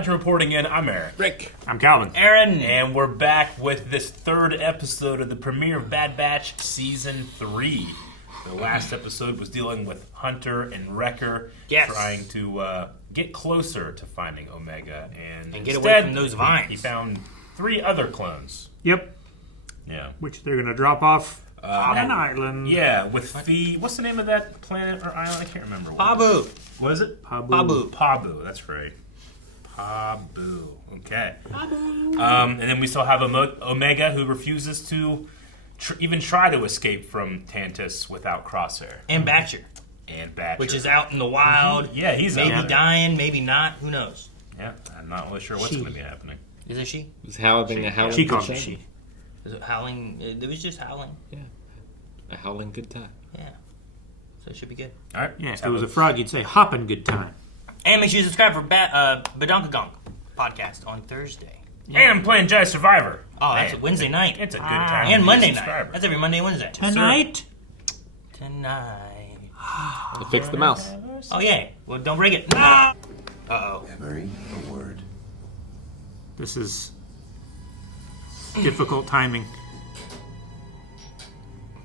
Roger reporting in. I'm Eric. Rick. I'm Calvin. Aaron. And we're back with this third episode of the premiere of Bad Batch Season 3. The last episode was dealing with Hunter and Wrecker trying to get closer to finding Omega. And get away from those vines. He found 3 other clones. Yep. Yeah. Which they're going to drop off on an island. Yeah, with what's the name of that planet or island? I can't remember. Pabu. What is it? Pabu. Pabu, that's right. Pabu. Okay. Pabu. And then we still have Omega, who refuses to even try to escape from Tantiss without Crosshair. And Batcher. Which is out in the wild. Yeah, he's maybe out dying, maybe not. Who knows? Yeah, I'm not really sure what's going to be happening. Is it she? Is howling a howling She good called time? she. Is it howling? It was just howling. Yeah. A howling good time. Yeah. So it should be good. All right. Yeah, if it was a frog, you'd say hoppin' good time. And make sure you subscribe for Badonkagong podcast on Thursday. And I'm playing Jedi Survivor. Oh, that's a Wednesday night. It's a good time. And Monday night. That's every Monday and Wednesday. Tonight? Tonight. To fix the mouse. Oh, yeah. Well, don't break it. Ah! Uh-oh. Emery, a word. This is difficult timing.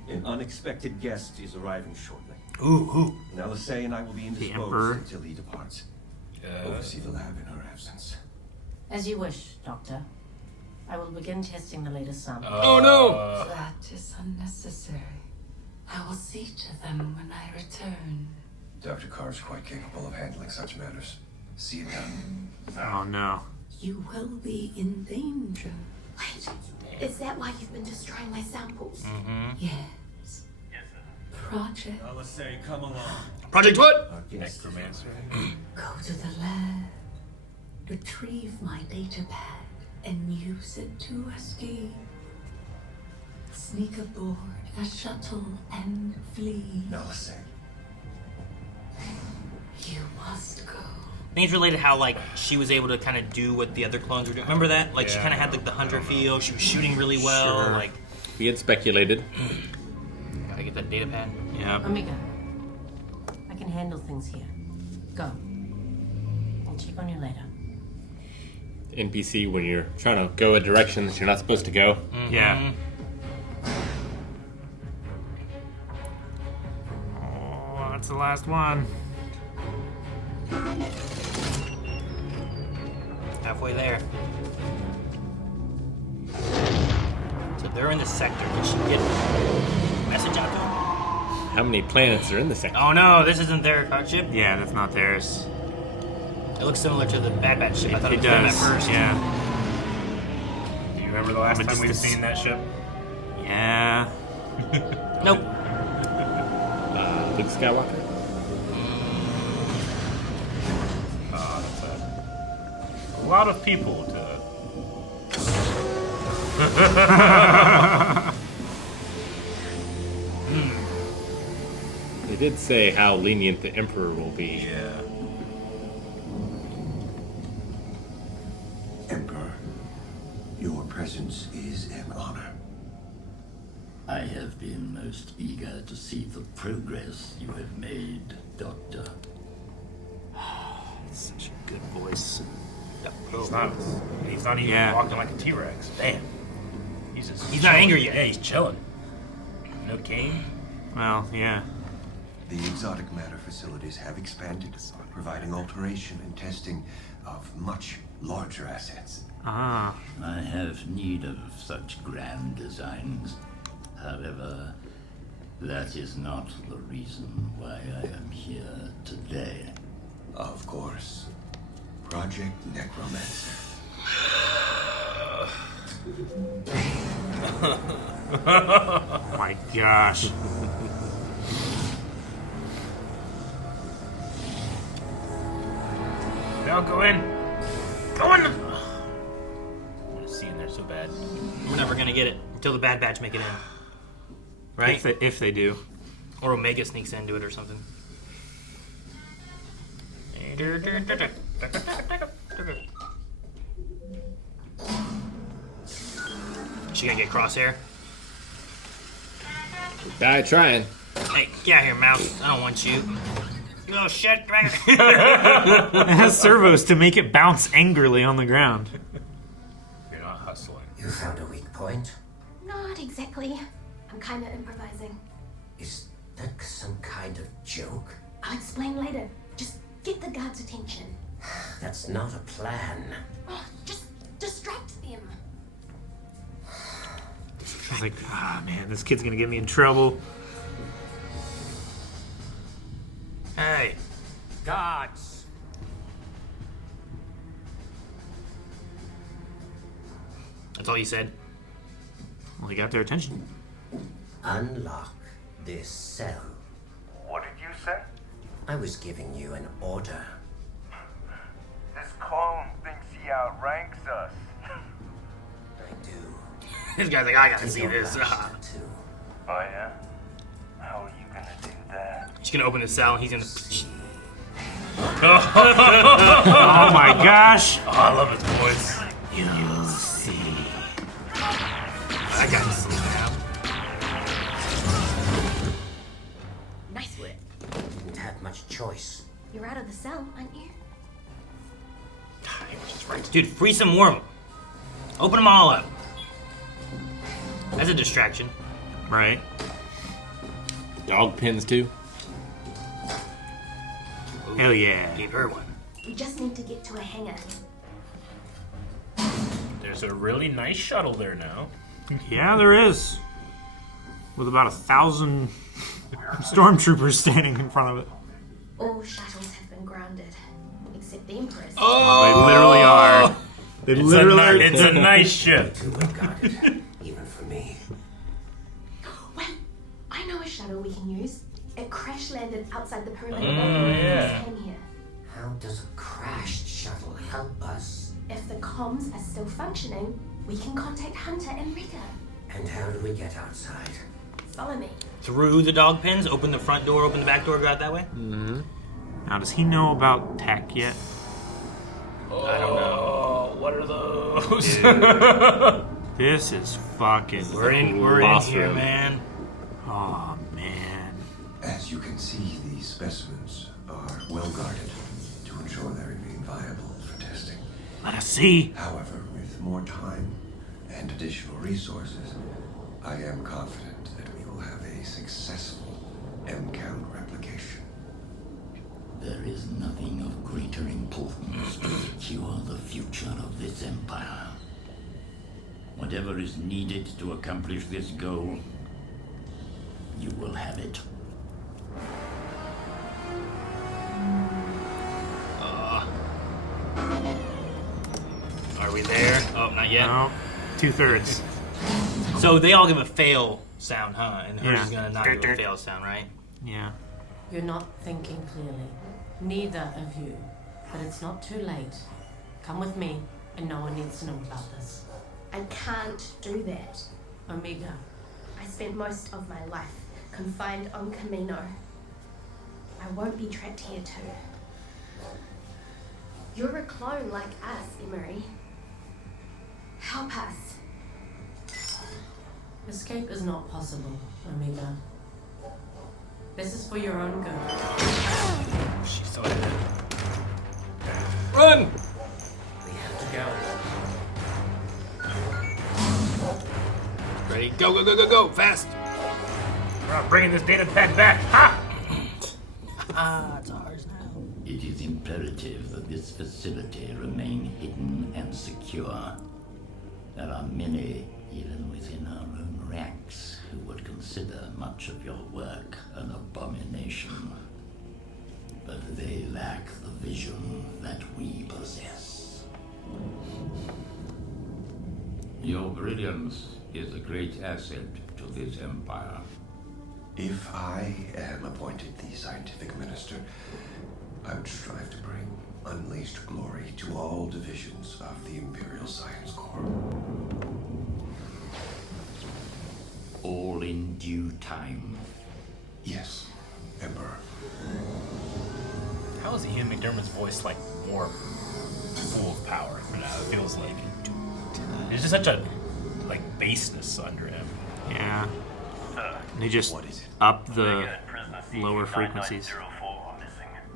An unexpected guest is arriving shortly. Ooh. Now Lassie and I will be Emperor. indisposed until he departs. Oversee the lab in her absence. As you wish, Doctor. I will begin testing the latest sample. Oh no! That is unnecessary. I will see to them when I return. Dr. Carr is quite capable of handling such matters. See it done. Oh no. You will be in danger. Wait, is that why you've been destroying my samples? Yes. Project. Now Lassie, come along. Project what? Our guest is Necromancer. Go to the lab. Retrieve my data pad and use it to escape. Sneak aboard a shuttle and flee. Now Lassie. You must go. I think it's related how, like, she was able to kind of do what the other clones were doing. Remember that? Like, she kind of had, like, the hunter feel. She was shooting really well. Sure. Like, We had speculated. gotta get that data pad. Yeah. Omega, I can handle things here. Go. I'll check on you later. NPC when you're trying to go a direction that you're not supposed to go. Yeah. Oh, that's the last one. Halfway there. So they're in the sector. Did she get a message out to them? How many planets are in the sector? Oh no, this isn't their ship. Yeah, that's not theirs. It looks similar to the Bad Batch ship. I thought it It was them does. at first. Yeah. Do you remember the last But time just we've this- seen that ship? Yeah. Nope. Luke Skywalker? That's a lot of people to... They did say how lenient the Emperor will be. Yeah. Emperor, your presence is an honor. I have been most eager to see the progress you have made, Doctor. Such a good voice. He's not even Yeah. walking like a T-Rex. Damn. He's not angry yet. Yeah, he's chilling. No cane. Well, yeah. The exotic matter facilities have expanded, providing alteration and testing of much larger assets. Ah. I have need of such grand designs. However, that is not the reason why I am here today. Of course. Project Necromancer. Oh my gosh. Now go in. Go in. I want to see in there so bad. We're never gonna get it until the Bad Batch make it in. Right? If they do. Or Omega sneaks into it or something. She gonna get Crosshair? Die trying. Hey, get out here, mouse. I don't want you. Oh shit! It has servos to make it bounce angrily on the ground. You're not hustling. You found a weak point? Not exactly. I'm kind of improvising. Is that some kind of joke? I'll explain later. Just get the guards' attention. That's not a plan. Oh, just distract them. I was like, man, this kid's gonna get me in trouble. Hey, guards. That's all you said? Well, he got their attention. Unlock this cell. What did you say? I was giving you an order. This clone thinks he outranks us. I do. This guy's like, I gotta Take see your this. master, too. Oh yeah? How are you gonna do that? He's gonna open his cell and he's gonna. Oh my gosh! Oh, I love his voice. You'll see. I gotta see now. Nice work. Didn't have much choice. You're out of the cell, aren't you? Dude, free some more. Open them all up. That's a distraction. Right. Dog pins too. Hell yeah. Gave her one. We just need to get to a hangar. There's a really nice shuttle there now. Yeah, there is. With about 1,000 stormtroopers standing in front of it. All shuttles have been grounded, except the Empress. They literally are. They literally It's a nice ship. Too well guarded, even for me. Wait, I know a shuttle we can use. It crash landed outside the perimeter. yeah. Came here. How does a crashed shuttle help us? If the comms are still functioning, we can contact Hunter and Rika. And how do we get outside? Follow me. Through the dog pins, open the front door, open the back door, go out that way? Now, does he know about tech yet? I don't know. Oh, what are those? This is fucking. We're in Boss here, room. man. Oh man. As you can see, these specimens are well guarded to ensure they remain viable for testing. Let us see. However, with more time and additional resources, I am confident that we will have a successful M-count replication. There is nothing of greater importance to secure the future of this empire. Whatever is needed to accomplish this goal, you will have it. Are we there? Oh, not yet. No. 2/3. So they all give a fail sound, huh? And hers Yeah. is gonna not give a fail sound, right? Yeah. You're not thinking clearly. Neither of you. But it's not too late. Come with me, and no one needs to know about this. I can't do that. Omega, I spent most of my life confined on Camino. I won't be trapped here too. You're a clone like us, Emery. Help us. escape is not possible, Omega. This is for your own good. She's still in there. Run! We have to go. Ready? Go, go, go, go, go! Fast! We're not bringing this data pad back. Ha! It's ours now. It is imperative that this facility remain hidden and secure. There are many, even within our own ranks, who would consider much of your work an abomination. But they lack the vision that we possess. Your brilliance is a great asset to this empire. If I am appointed the scientific minister, I would strive to bring unleashed glory to all divisions of the Imperial Science Corps. All in due time. Yes, Emperor. How is Ian McDermott's voice like more full of power for now? It feels like there's just such a like baseness under him. Yeah. They just up the lower frequencies.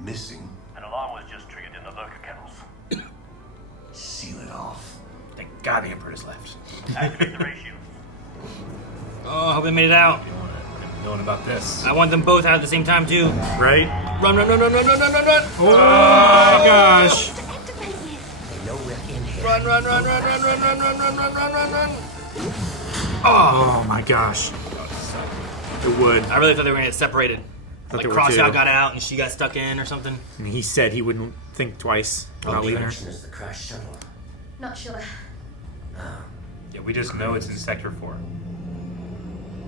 missing. An alarm was just triggered in the lurker kennels. Seal it off. Thank God the Emperor's left. Activate the ratio. Oh, I hope they made it out. Knowing about this. I want them both out at the same time, too. Right? Run, run, run, run, run, run, run, run, run. Oh my gosh. I know we're in here. Run, run, run, run, run, run, run, run, run, run, run, run, run. Oh my gosh. It would. I really thought they were going to get separated. Thought Like they were Crossout too. got out and she got stuck in or something. And he said he wouldn't think twice about leaving her. Is the crash shuttle? Not sure. Yeah, we just know it's in Sector 4.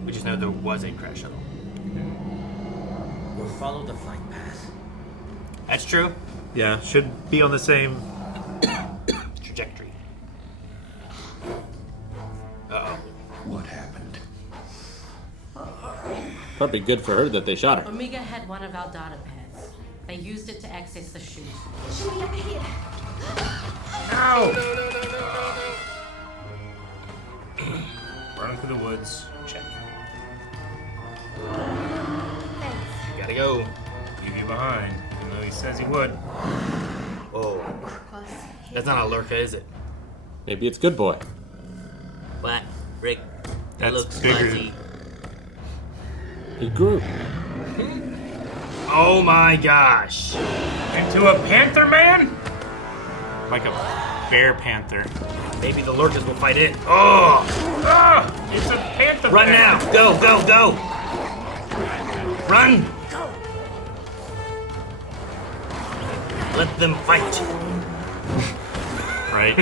We just know there was a crash shuttle. We'll follow the flight path. That's true. Yeah, should be on the same. Trajectory. Uh-oh. What happened? Probably good for her that they shot her. Omega had one of our data pads. They used it to access the chute. Should we up ahead? No! No, no, no, no, no, no. Running through the woods. Check. Thanks. Gotta go. Leave you behind, even though he says he would. Oh. Cross. That's not a lurker, is it? Maybe it's good boy. What? Rick? That's looks bigger. fuzzy. He grew. Oh my gosh. Into a Panther Man? Like a bear panther. Maybe the lurkers will fight it. Oh! Ah! It's a Panther Run Man. now! Go, go, go! Run! Let them fight. Right?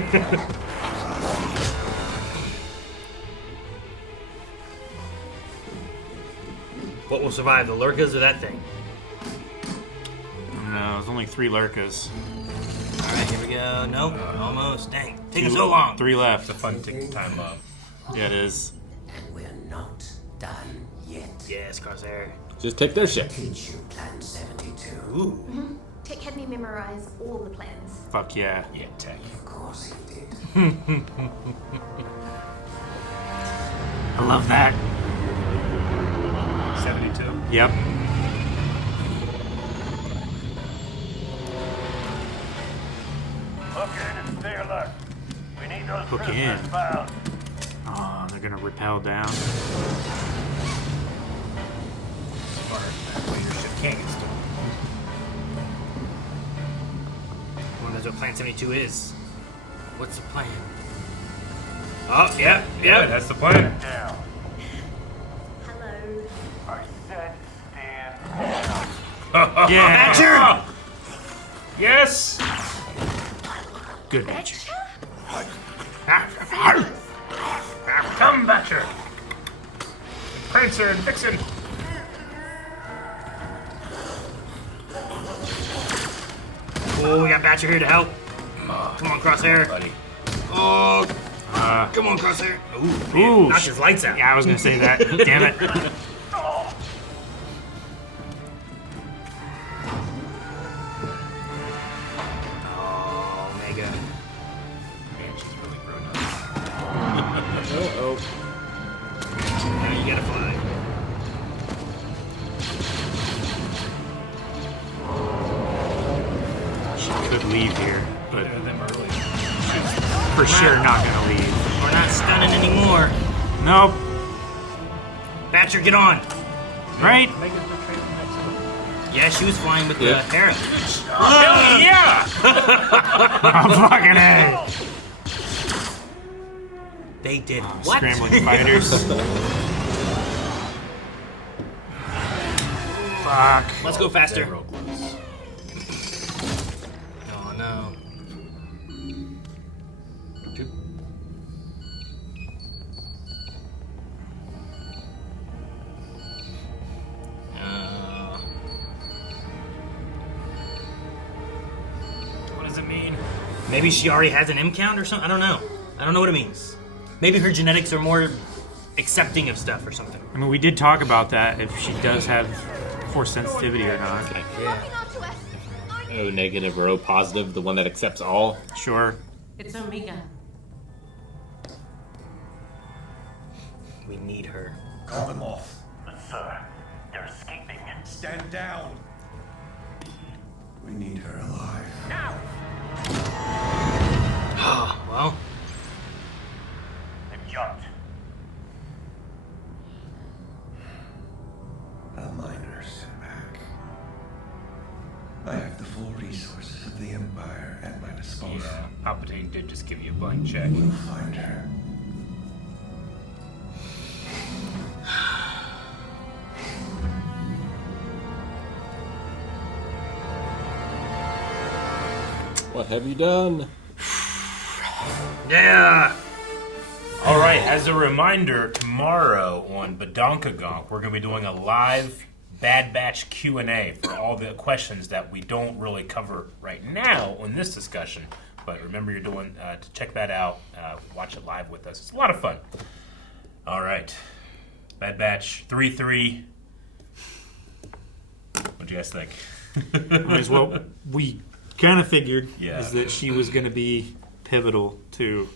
What will survive, the lurkers or that thing? No, there's only 3 lurkers. Alright, here we go. Nope, almost. Dang, taking so long. 3 left. It's a fun tick time bomb. Yeah, it is. And we're not done yet. Yes, Crosshair. Just take their shit. Teach you Plan 72. Ooh. Tech had me memorize all the plans. Fuck yeah. Yeah, Tech. Of course he did. I love that. 72. Yep. Hook in and stay alert. We need those Hook prisoners in. found. Oh, they're gonna rappel down. Smart. That way your ship can't get stolen. Well, that's what Plan 72 is. What's the plan? Oh, yeah, Good, yeah. that's the plan. Down. Hello. I said stand down. Yeah. Badger! Yes! Good nature. Come, Batcher! Prancer and Vixen! Oh, we got Batcher here to help. Come on, Crosshair. Buddy. Oh, come on, Crosshair. Ooh, Ooh. knocked his lights out. Yeah, I was gonna say that. Damn it. Oh, Mega. Man, she's really grown up. Oh, Now you gotta fly. She could leave here, but Better than them early. for sure not gonna leave. We're not stunning anymore. Nope. Batcher, get on. Right? Yeah, she was flying with Yeah. the Hera. Hell yeah! I'm fucking A. They did what? Scrambling fighters. Fuck. Let's go faster. Real close. Oh no. What does it mean? Maybe she already has an M count or something. I don't know. I don't know what it means. Maybe her genetics are more accepting of stuff or something. I mean, we did talk about that, if she does have force sensitivity or not. Yeah. O negative or O positive, the one that accepts all. Sure. It's Omega. We need her. Call them off. But sir, they're escaping. Stand down. We need her alive. Now! Well. The jumped. A minor setback. I have the full resources of the Empire at my disposal. Yeah, Palpatine did just give you a blank check. We'll find her. What have you done? Yeah! All right, as a reminder, tomorrow on Badonkagonk, we're going to be doing a live Bad Batch Q&A for all the questions that we don't really cover right now on this discussion. But remember, you're doing to check that out. Watch it live with us. It's a lot of fun. All right, Bad Batch 3-3. What do you guys think? Anyways, what we kind of figured Yeah. is that she was going to be pivotal to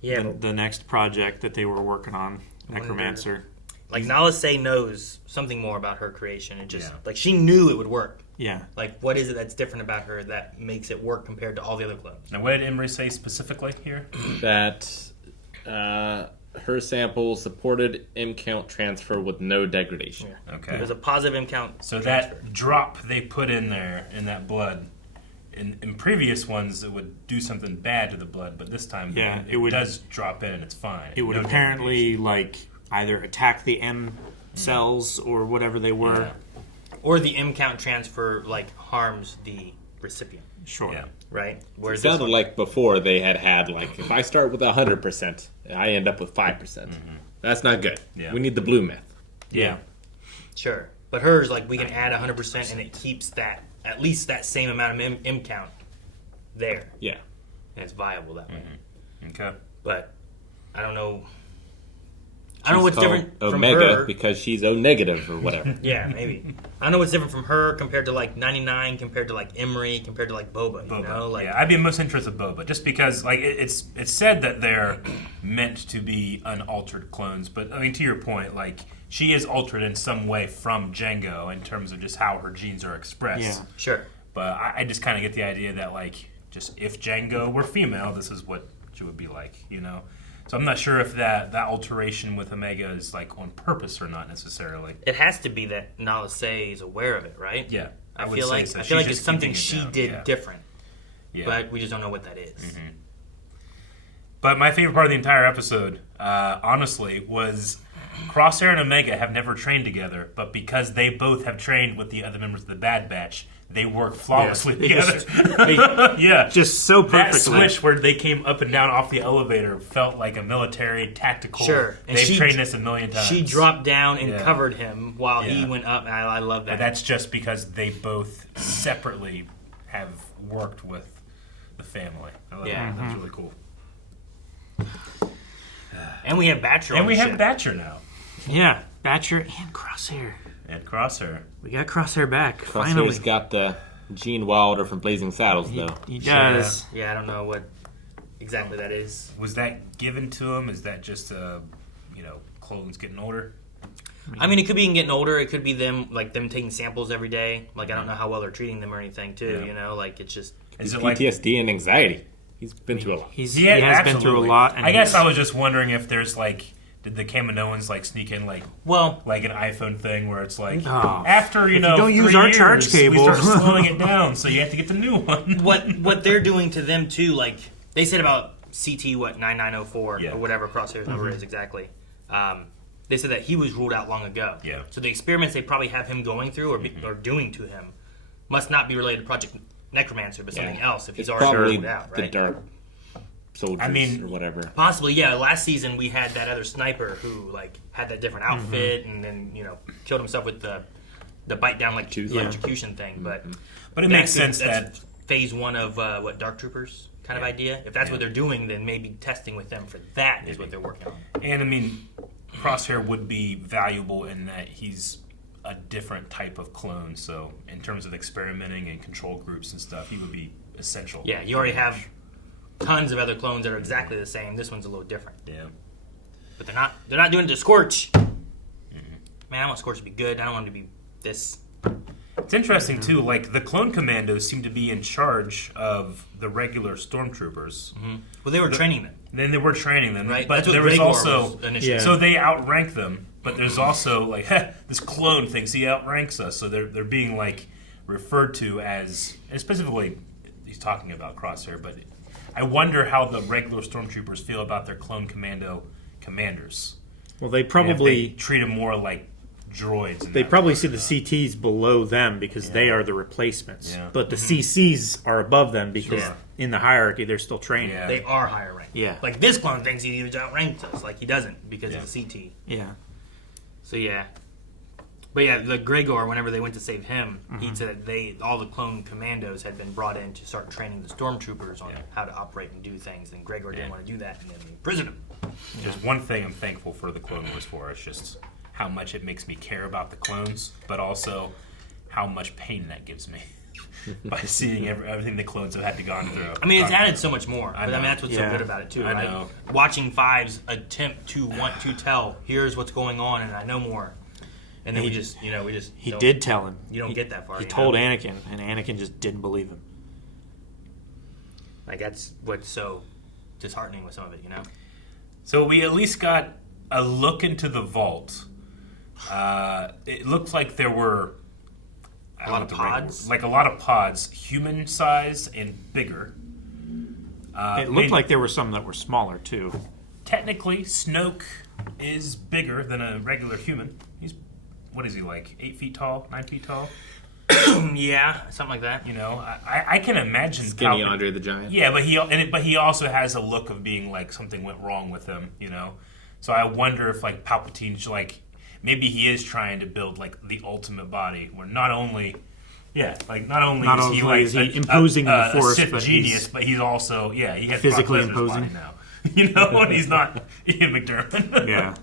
the next project that they were working on, Necromancer. Like, Nala Se knows something more about her creation. It just, like, she knew it would work. Yeah. Like, what is it that's different about her that makes it work compared to all the other clones? Now, what did Emery say specifically here? That her sample supported M count transfer with no degradation. Yeah. Okay. There's a positive M count So transfer. that drop they put in there, in that blood, in previous ones, it would do something bad to the blood, but this time it does drop in and it's fine. It would apparently, like, either attack the M cells or whatever they were. Yeah. Or the M count transfer, like, harms the recipient. Sure. Yeah. Right? It sounded like before they had like, if I start with 100%, I end up with 5%. That's not good. Yeah. We need the blue meth. Yeah. Sure. But hers, like, we can add 100% and it keeps that, at least that same amount of M count there. Yeah. And it's viable that way. Okay. But I don't know. I don't know what's She's different called from Omega her. because she's O negative or whatever. Yeah, maybe. I don't know what's different from her compared to, like, 99, compared to, like, Emery, compared to, like, Boba. You know? Like, Yeah, I'd be most interested in Boba, just because like it's said that they're meant to be unaltered clones, but I mean, to your point, like, she is altered in some way from Jango in terms of just how her genes are expressed. Yeah. Sure. But I just kind of get the idea that, like, just if Jango were female, this is what she would be like, you know? So I'm not sure if that alteration with Omega is, like, on purpose or not necessarily. It has to be that Nala Se is aware of it, right? Yeah, I would feel say like so. I feel She's like it's just something keeping it she down, did yeah. different. Yeah. But we just don't know what that is. But my favorite part of the entire episode, honestly, was Crosshair and Omega have never trained together, but because they both have trained with the other members of the Bad Batch, they work flawlessly together. Yeah, just so perfectly. That switch where they came up and down off the elevator felt like a military tactical. Sure. And They've trained this a million times. She dropped down and Yeah. covered him while he Yeah. went up. And I love that. But that's just because they both separately have worked with the family. I love Yeah. that. That's really cool. And we have Batcher. And on we the have ship. Batcher now. Yeah, Batcher and Crosshair. And Crosshair. We got Crosshair back, Crosshair's finally. got the Gene Wilder from Blazing Saddles, though. He does. Yeah, I don't know what exactly that is. Was that given to him? Is that just, clones getting older? I mean, it could be him getting older. It could be them taking samples every day. Like, I don't know how well they're treating them or anything, too. Yeah. You know, like, it's just. Is it PTSD and anxiety. He's been through a lot. He has been through a lot. And I guess I was just wondering if there's, like, did the Kaminoans, like, sneak in, like an iPhone thing where it's like, after, if you don't use our charge cable. we start slowing it down, so you have to get the new one. What they're doing to them, too, like, they said about CT, 9904, or whatever Crosshair's number is exactly. They said that he was ruled out long ago. Yeah. So the experiments they probably have him going through or doing to him must not be related to Project Necromancer, but something else if he's It's already probably ruled out, right? the dark soldiers or whatever. Possibly, yeah. Last season we had that other sniper who like had that different outfit and then killed himself with the bite down like electrocution thing. But it makes sense that's phase one of Dark Troopers kind of idea. If that's what they're doing, then maybe testing with them for that is what they're working on. And I mean, Crosshair would be valuable in that he's a different type of clone. So in terms of experimenting and control groups and stuff, he would be essential. Yeah, you already have tons of other clones that are exactly the same. This one's a little different. Yeah. But they're not doing it to Scorch. Man, I want Scorch to be good. I don't want him to be this. It's interesting, too. Like, the clone commandos seem to be in charge of the regular stormtroopers. Mm-hmm. Well, they were training them. Then they were training them. Right. But That's what there was Gregor also... was initially. So they outrank them. But there's also, like, this clone thinks he outranks us. So they're being, like, referred to as... And specifically, he's talking about Crosshair, but I wonder how the regular stormtroopers feel about their clone commando commanders. Well, they probably... They treat them more like droids. They probably see the CTs below them because they are the replacements. Yeah. But the CCs are above them because in the hierarchy they're still training. Yeah. They are higher ranked. Yeah. Like this clone thinks he outranks us. Like he doesn't because of the CT. Yeah. So yeah. But yeah, the Gregor, whenever they went to save him, he said that all the clone commandos had been brought in to start training the stormtroopers on how to operate and do things. And Gregor didn't want to do that, and then they imprisoned him. There's one thing I'm thankful for the Clone Wars for. It's just how much it makes me care about the clones, but also how much pain that gives me by seeing everything the clones have had to gone through. I mean, it's added so much more. I mean, that's what's so Yeah. good about it too. I Right? know. Watching Five's attempt to want to tell, here's what's going on, and I know more. And then we just He don't- did tell him. You don't get that far. He you told know? Anakin, and Anakin just didn't believe him. Like that's what's so disheartening with some of it, you know. So we at least got a look into the vault. It looked like there were A lot of pods? like a lot of pods, human size and bigger. It looked like there were some that were smaller too. Technically, Snoke is bigger than a regular human. He's, what is he, like 8 feet tall, 9 feet tall? Yeah, something like that. You know, I can imagine Skinny Andre the Giant. Yeah, but he also has a look of being like something went wrong with him. You know, so I wonder if like Palpatine's like maybe he is trying to build like the ultimate body where not only is he like imposing the Force, Sith but genius, but he's also he has physically Brock Lesnar's imposing body now. You know, and he's not Ian McDermott. Yeah.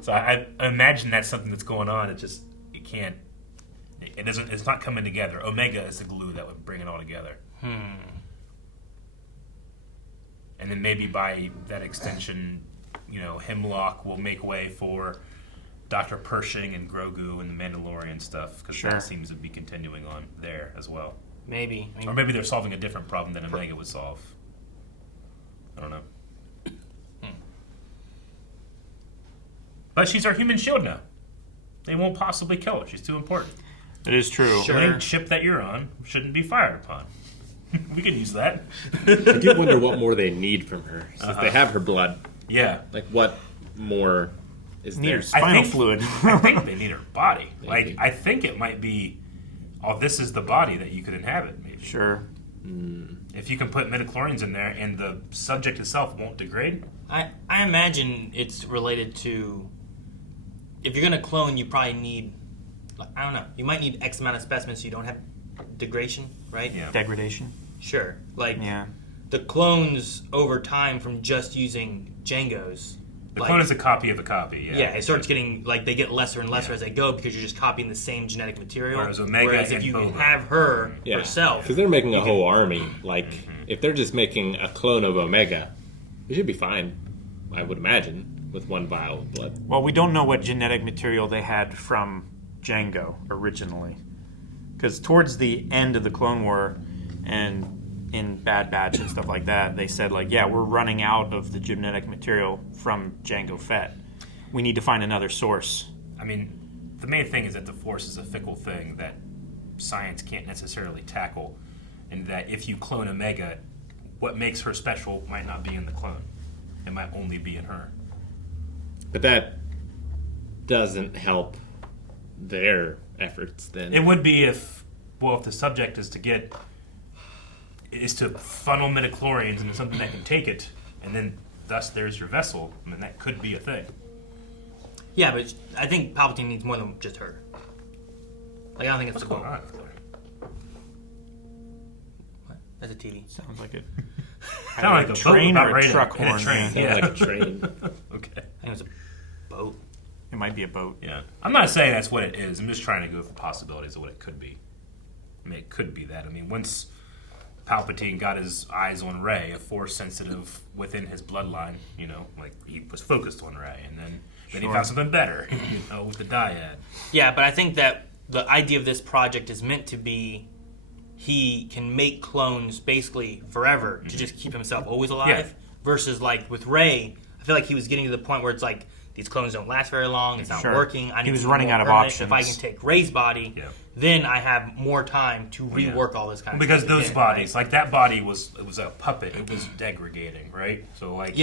So I imagine that's something that's going on. It can't. It doesn't. It's not coming together. Omega is the glue that would bring it all together. And then maybe by that extension, you know, Hemlock will make way for Dr. Pershing and Grogu and the Mandalorian stuff because that seems to be continuing on there as well. Maybe. Or maybe they're solving a different problem than Omega would solve. I don't know. But she's our human shield now. They won't possibly kill her. She's too important. It is true. The ship that you're on shouldn't be fired upon. We could use that. I do wonder what more they need from her. Since they have her blood. Yeah. Like, what more is there? Spinal fluid. I think they need her body. Maybe. Like, I think it might be, this is the body that you could inhabit, maybe. Sure. If you can put midichlorians in there and the subject itself won't degrade. I imagine it's related to if you're gonna clone, you probably need, I don't know, you might need X amount of specimens so you don't have degradation, right? Yeah. Degradation. Sure. Like Yeah. the clones over time from just using Jango's. The clone is a copy of a copy, yeah. Yeah, it starts getting, like, they get lesser and lesser as they go because you're just copying the same genetic material. Whereas Omega if and you Boba. have her herself. Because they're making a whole army. Like, if they're just making a clone of Omega, it should be fine, I would imagine, with one vial of blood. Well, we don't know what genetic material they had from Jango originally. Because towards the end of the Clone War and in Bad Batch and stuff like that, they said, like, yeah, we're running out of the genetic material from Jango Fett. We need to find another source. I mean, the main thing is that the Force is a fickle thing that science can't necessarily tackle, and that if you clone Omega, what makes her special might not be in the clone. It might only be in her. But that doesn't help their efforts then. It would be if the subject is to funnel midichlorians into something that can take it, and then thus there's your vessel. I mean, that could be a thing. Yeah, but I think Palpatine needs more than just her. Like, I don't think it's What's going on with her? What? That's a TV. Sounds like it. Sound like a train boat or a operating truck in a horn. train. Sounds like a train. Okay. I think it's a boat. It might be a boat. Yeah. I'm not saying that's what it is. I'm just trying to go for possibilities of what it could be. I mean, it could be that. I mean, once Palpatine got his eyes on Rey, a Force sensitive within his bloodline, you know, like he was focused on Rey, and then he found something better, you know, with the dyad. Yeah, but I think that the idea of this project is meant to be he can make clones basically forever to just keep himself always alive. Versus like with Ray, I feel like he was getting to the point where it's like these clones don't last very long. It's not working. He was running out of options. If I can take Ray's body, then I have more time to rework all this kind of because stuff. Because those bodies, like that body was a puppet. It was degrading, right? So like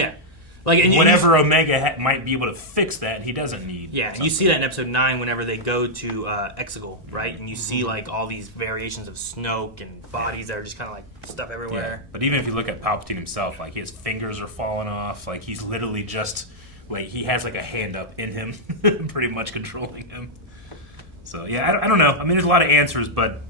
and whatever Omega might be able to fix that, he doesn't need. Yeah, and you see that in episode 9 whenever they go to Exegol, right? And you see like all these variations of Snoke and bodies that are just kind of like stuff everywhere. Yeah. But even if you look at Palpatine himself, like his fingers are falling off. Like he's literally just like he has like a hand up in him, pretty much controlling him. So yeah, I don't know. I mean, there's a lot of answers, but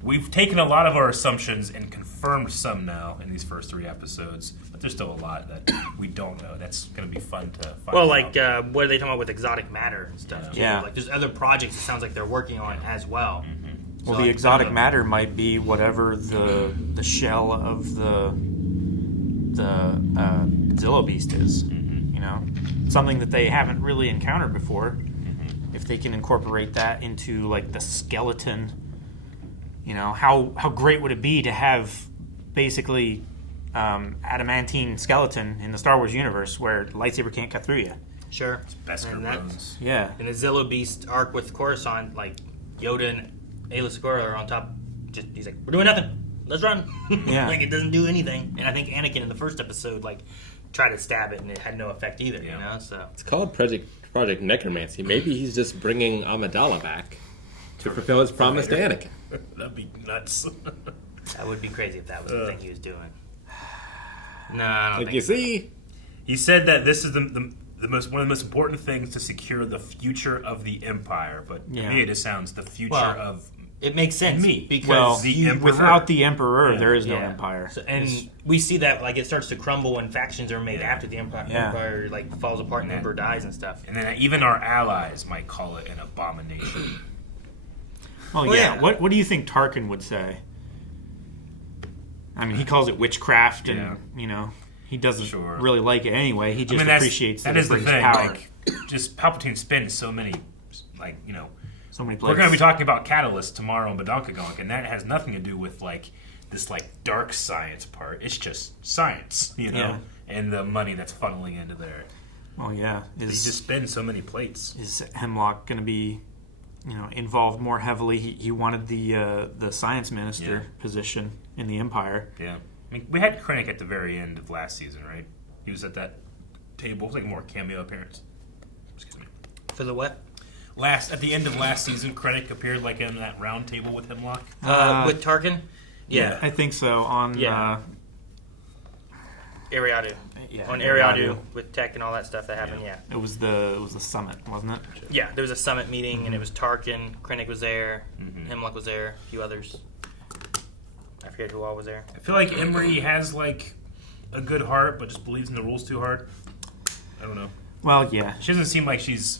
we've taken a lot of our assumptions and confirmed some now in these first 3 episodes. But there's still a lot that we don't know. That's going to be fun to find Well, out. what are they talking about with exotic matter and stuff? Too? Yeah. Like there's other projects it sounds like they're working on as well. Mm-hmm. Well, the exotic matter might be whatever the shell of the Zillo Beast is. You know, something that they haven't really encountered before. If they can incorporate that into like the skeleton. You know, how great would it be to have basically adamantine skeleton in the Star Wars universe where lightsaber can't cut through you? Sure. It's Beskar bones. Yeah. In the Zillo Beast arc with Coruscant, like Yoda and Aayla Secura are on top. Just he's like, we're doing nothing. Let's run. Yeah. Like it doesn't do anything. And I think Anakin in the first episode like tried to stab it and it had no effect either. You know, so it's called Project Necromancy. Maybe he's just bringing Amidala back to fulfill his promise to Anakin. That'd be nuts. That would be crazy if that was the thing he was doing. No, I don't think you so. see, he said that this is the one of the most important things to secure the future of the Empire. But to me, it just sounds the future of. It makes sense me because without the Emperor, there is no Empire. So, and we see that like it starts to crumble when factions are made after the Empire like falls apart and the Emperor dies and stuff. And then even our allies might call it an abomination. Well, yeah. What do you think Tarkin would say? I mean, he calls it witchcraft, and you know he doesn't really like it anyway. He just appreciates that it brings power. Like, just Palpatine spends so many, like so many places. We're going to be talking about Catalyst tomorrow in Badonkagonk, and that has nothing to do with like this like dark science part. It's just science, you know, and the money that's funneling into there. Well, yeah, he just spends so many plates. Is Hemlock going to be, involved more heavily? He wanted the science minister position in the Empire. Yeah, I mean, we had Krennic at the very end of last season, right? He was at that table. It was like more cameo appearance. Excuse me. For the what? At the end of last season, Krennic appeared like in that round table with Hemlock. With Tarkin? Yeah. I think so. On Ariadu. Yeah, on Ariadu with tech and all that stuff that happened, It was the summit, wasn't it? Yeah, there was a summit meeting, and it was Tarkin, Krennic was there, Hemlock was there, a few others. I forget who all was there. I feel like Emery has like a good heart, but just believes in the rules too hard. I don't know. Well, yeah. She doesn't seem like she's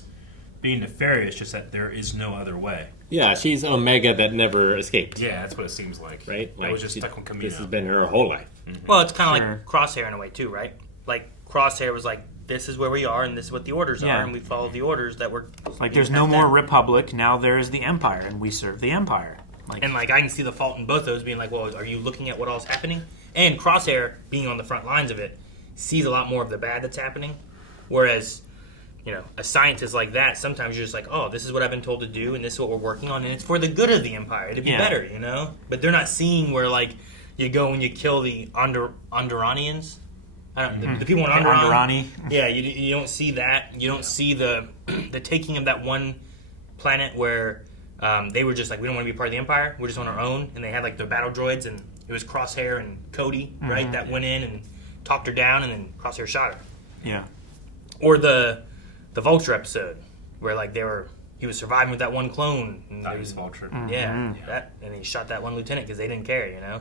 being nefarious, just that there is no other way. Yeah, she's Omega that never escaped. Yeah, that's what it seems like. Right? That was just stuck on Kamino. This has been her whole life. Well, it's kind of like Crosshair in a way, too, right? Like, Crosshair was like, this is where we are, and this is what the orders are, and we follow the orders that were... Like, there's no more Republic, now there is the Empire, and we serve the Empire. And, like, I can see the fault in both those, being like, well, are you looking at what all's happening? And Crosshair, being on the front lines of it, sees a lot more of the bad that's happening, whereas... a scientist like that, sometimes you're just like, oh, this is what I've been told to do, and this is what we're working on, and it's for the good of the Empire. It'd be better, But they're not seeing where, like, you go and you kill the Onderanians. The people in Onderani. Yeah, you don't see that. You don't see the taking of that one planet where they were just like, we don't want to be part of the Empire. We're just on our own. And they had, like, their battle droids, and it was Crosshair and Cody, right, that went in and talked her down, and then Crosshair shot her. Yeah. Or the Vulture episode, where like he was surviving with that one clone. And that was Vulture. And he shot that one lieutenant because they didn't care,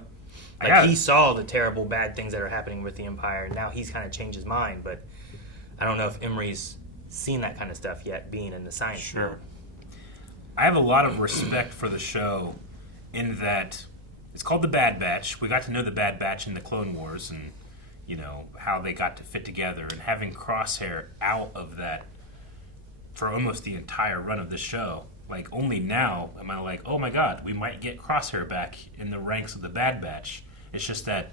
Like he saw the terrible bad things that are happening with the Empire, and now he's kind of changed his mind. But I don't know if Emery's seen that kind of stuff yet, being in the science. Sure. I have a lot of respect for the show, in that it's called the Bad Batch. We got to know the Bad Batch in the Clone Wars, and how they got to fit together, and having Crosshair out of that for almost the entire run of the show, like only now am I like, oh my god, we might get Crosshair back in the ranks of the Bad Batch. It's just that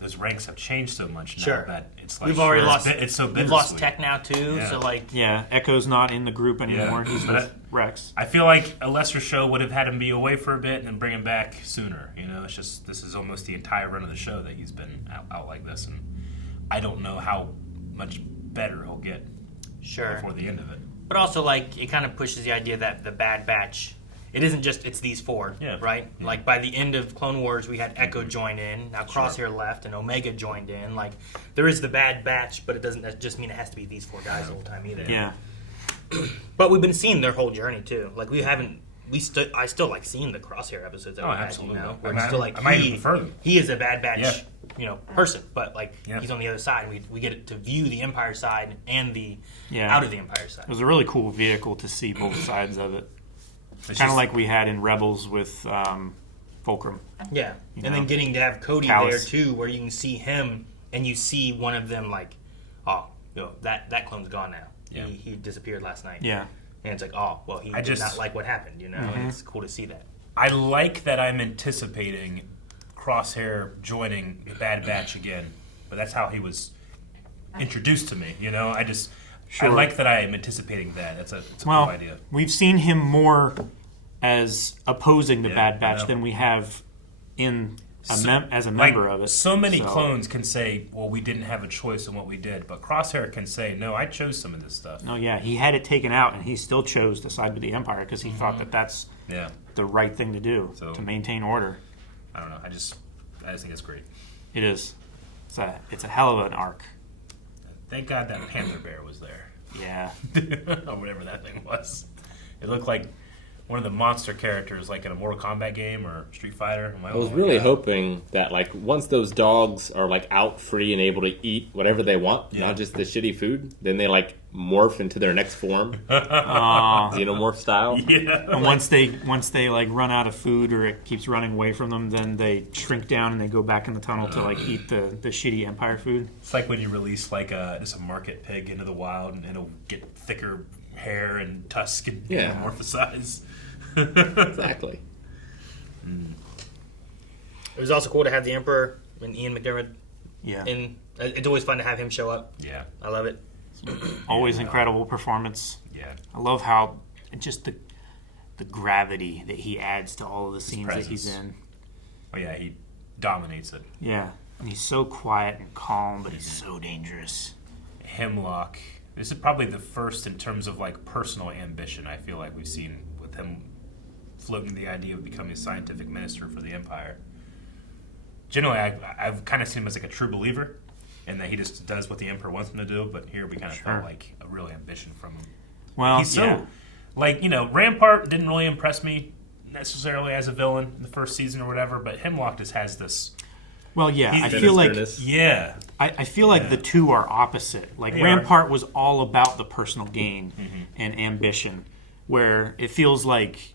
those ranks have changed so much now that it's like we've already lost. It's so bittersweet. We've lost Tech now too, Yeah. so like Echo's not in the group anymore. Yeah. He's with Rex. I feel like a lesser show would have had him be away for a bit and then bring him back sooner. You know, it's just this is almost the entire run of the show that he's been out like this, and I don't know how much better he'll get before the end of it. But also, like, it kind of pushes the idea that the Bad Batch, it isn't just, it's these four, right? Yeah. Like, by the end of Clone Wars, we had Echo join in. Now Crosshair left, and Omega joined in. Like, there is the Bad Batch, but it doesn't just mean it has to be these four guys the whole time either. Yeah. But we've been seeing their whole journey, too. Like, we haven't... I still like seeing the Crosshair episodes that we had, absolutely. you know? Where it's still like, I might even prefer them. he is a Bad Batch, person, but, like, he's on the other side. We get to view the Empire side and the out of the Empire side. It was a really cool vehicle to see both sides of it. Kind of like we had in Rebels with Fulcrum. Yeah, and then getting to have Cody there too, where you can see him and you see one of them like, oh, that clone's gone now. Yeah. He disappeared last night. Yeah, and it's like, oh, well, he did not like what happened, and it's cool to see that. I like that I'm anticipating Crosshair joining the Bad Batch again, but that's how he was introduced to me. You know, I like that I am anticipating that. It's a cool idea. We've seen him more as opposing the Bad Batch than we have as a member of it. So many clones can say, well, we didn't have a choice in what we did, but Crosshair can say, no, I chose some of this stuff. No, yeah, he had it taken out, and he still chose to side with the Empire because he thought that that's the right thing to do to maintain order. I don't know. I just think it's great. It is. It's a hell of an arc. Thank God that Panther Bear was there. Yeah. Or whatever that thing was. It looked like one of the monster characters, like in a Mortal Kombat game or Street Fighter. I was really hoping that, like, once those dogs are, like, out free and able to eat whatever they want, not just the shitty food, then they, like, morph into their next form. Xenomorph style. Yeah. And once they like run out of food or it keeps running away from them, then they shrink down and they go back in the tunnel to, like, eat the shitty Empire food. It's like when you release, like, just a market pig into the wild and it'll get thicker hair and tusk and metamorphosize. Exactly. It was also cool to have the Emperor and Ian McDiarmid. Yeah. It's always fun to have him show up. Yeah. I love it. Always incredible performance. Yeah. I love how just the gravity that he adds to all of the scenes that he's in. Oh yeah, he dominates it. Yeah. And he's so quiet and calm, but he's so dangerous. Hemlock. This is probably the first in terms of, like, personal ambition I feel like we've seen with him floating the idea of becoming a scientific minister for the Empire. Generally, I've kind of seen him as, like, a true believer, and that he just does what the Emperor wants him to do, but here we kind of felt like a real ambition from him. Well, he's so, like, Rampart didn't really impress me necessarily as a villain in the first season or whatever, but Hemlock just has this... Well, yeah, I feel like I feel like the two are opposite. Like, Rampart was all about the personal gain and ambition, where it feels like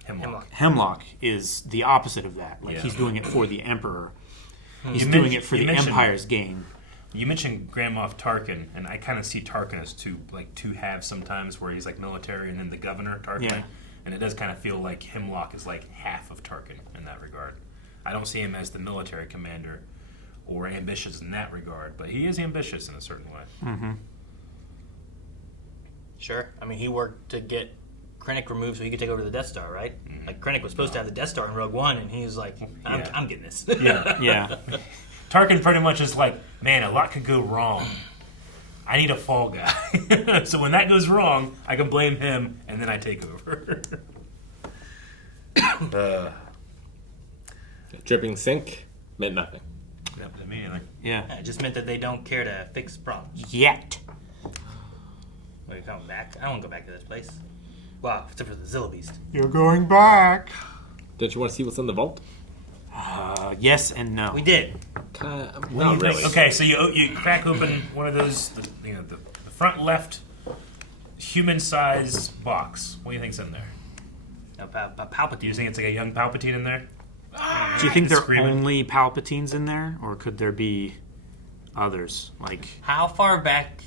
Hemlock is the opposite of that. Like, he's doing it for the Emperor. He's doing it for the Empire's gain. You mentioned Grand Moff Tarkin, and I kind of see Tarkin as two halves sometimes, where he's like military and then the governor Tarkin. Yeah. And it does kind of feel like Hemlock is like half of Tarkin in that regard. I don't see him as the military commander or ambitious in that regard, but he is ambitious in a certain way. Mm-hmm. Sure. I mean, he worked to get Krennic removed so he could take over the Death Star, right? Mm-hmm. Like, Krennic was supposed to have the Death Star in Rogue One, and he was like, I'm getting this. Yeah. Tarkin pretty much is like, man, a lot could go wrong. I need a fall guy. So when that goes wrong, I can blame him, and then I take over. Dripping sink meant nothing. That doesn't mean anything. Yeah. It just meant that they don't care to fix problems. Yet. Are you coming back? I don't want to go back to this place. Wow, except for the Zilla Beast. You're going back. Don't you want to see what's in the vault? Yes and no. We did. Not really. Okay, so you crack open one of those, the front left human-sized box. What do you think's in there? A Palpatine. Do you think it's like a young Palpatine in there? Do you think there are only Palpatines in there, or could there be others? Like, how far back?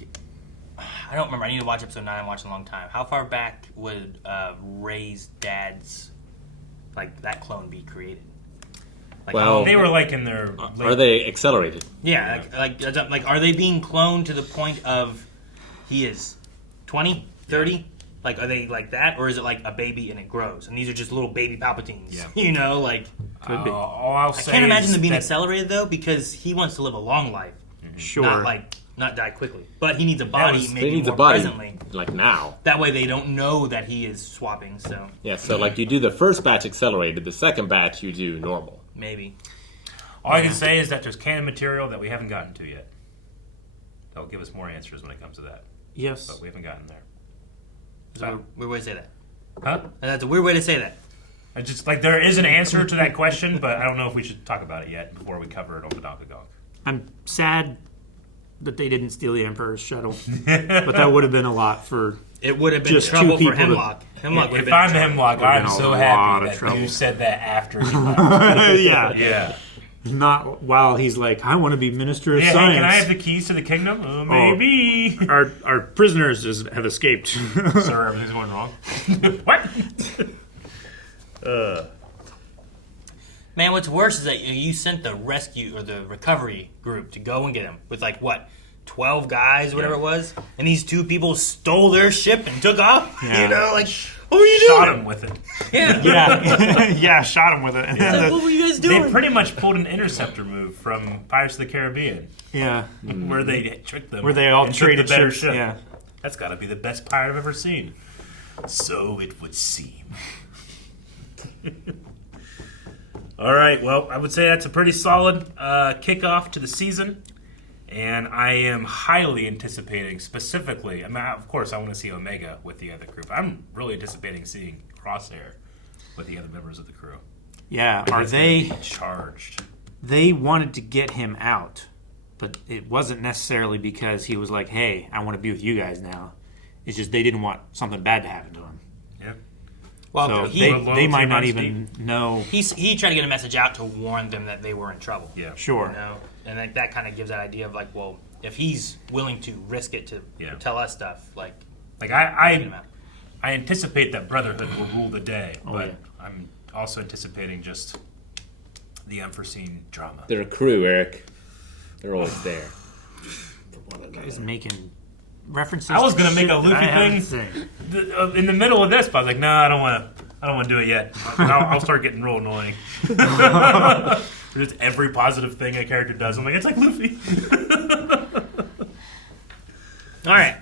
I don't remember. I need to watch episode 9. I'm watching a long time. How far back would Rey's dad's, like, that clone be created? Like, well, they were like in their. Are they accelerated? Yeah, like are they being cloned to the point of he is 20, 30? Like, are they like that, or is it like a baby and it grows? And these are just little baby Palpatines. Yeah. You know, like could be. All I'll say I can't imagine is them being that accelerated though, because he wants to live a long life. Sure. Not die quickly. But he needs a body. They maybe need more a body presently. like now. That way they don't know that he is swapping. So yeah. So like you do the first batch accelerated, the second batch you do normal. Maybe. All I can say is that there's canon material that we haven't gotten to yet. They'll give us more answers when it comes to that. Yes. But we haven't gotten there. That's a weird way to say that. Huh? That's a weird way to say that. I just like there is an answer to that question, but I don't know if we should talk about it yet before we cover it on the Donkey Kong. I'm sad that they didn't steal the Emperor's shuttle, but that would have been a lot for. It would have been just trouble two for people Hemlock. Hemlock would have If been I'm trouble. Hemlock, I'm so happy that you said that after he left. Yeah. Yeah. Not while he's like, I want to be Minister of Hey, Science. can I have the keys to the kingdom? Maybe. Our prisoners have escaped. Sir, everything's going wrong. What? Man, what's worse is that you sent the rescue or the recovery group to go and get him with 12 guys, whatever it was, and these 2 people stole their ship and took off. Yeah. You know, like, what were you doing? Shot him with it. Yeah. Yeah, shot him with it. What were you guys doing? They pretty much pulled an interceptor move from Pirates of the Caribbean. Yeah. Where they tricked them. Where they all and took traded the better ships. ship. Yeah. That's got to be the best pirate I've ever seen. So it would seem. All right, well, I would say that's a pretty solid kickoff to the season. And I am highly anticipating, specifically, I mean, of course, I want to see Omega with the other crew. But I'm really anticipating seeing Crosshair with the other members of the crew. Yeah, Are they charged? They wanted to get him out, but it wasn't necessarily because he was like, hey, I want to be with you guys now. It's just they didn't want something bad to happen to him. Yeah. So Well, they might not even know. He tried to get a message out to warn them that they were in trouble. Yeah. Sure. You know? And that kind of gives that idea of well, if he's willing to risk it to tell us stuff, I anticipate that Brotherhood will rule the day, but yeah. I'm also anticipating just the unforeseen drama. They're a crew, Eric. They're always there. Guys making references. I was gonna make a to shit that I Luffy haven't thing seen. in the middle of this, but I was like, no, I don't want to do it yet. I'll start getting real annoying. Just every positive thing a character does, I'm like, it's like Luffy. All right.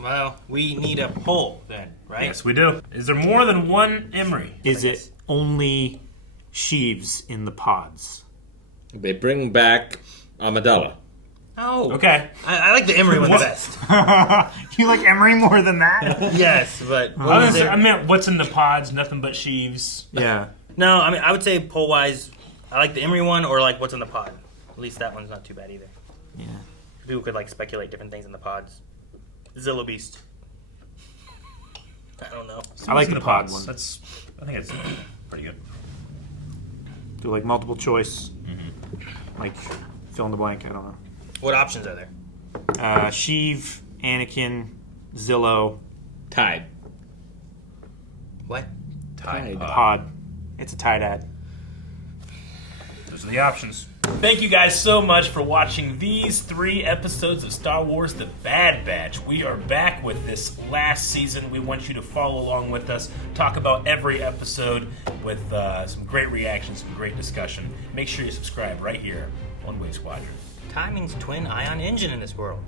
Well, we need a poll then, right? Yes, we do. Is there more than one Emery? Is it only sheaves in the pods? They bring back Amidala. Oh. Okay. I like the Emery one the best. You like Emery more than that? Yes, but I meant what's in the pods, nothing but sheaves. Yeah. No, I mean I would say poll wise, I like the Emery one or what's in the pod. At least that one's not too bad either. Yeah. People could speculate different things in the pods. Zillow Beast. I don't know. I like the pod one. I think it's pretty good. Do multiple choice, fill in the blank. I don't know. What options are there? Sheev, Anakin, Zillow, Tide. What? Tide Pod. It's a Tide ad. Those are the options. Thank you guys so much for watching these 3 episodes of Star Wars The Bad Batch. We are back with this last season. We want you to follow along with us, talk about every episode with some great reactions, some great discussion. Make sure you subscribe right here on Wing Squadron. Timing's twin ion engine in this world.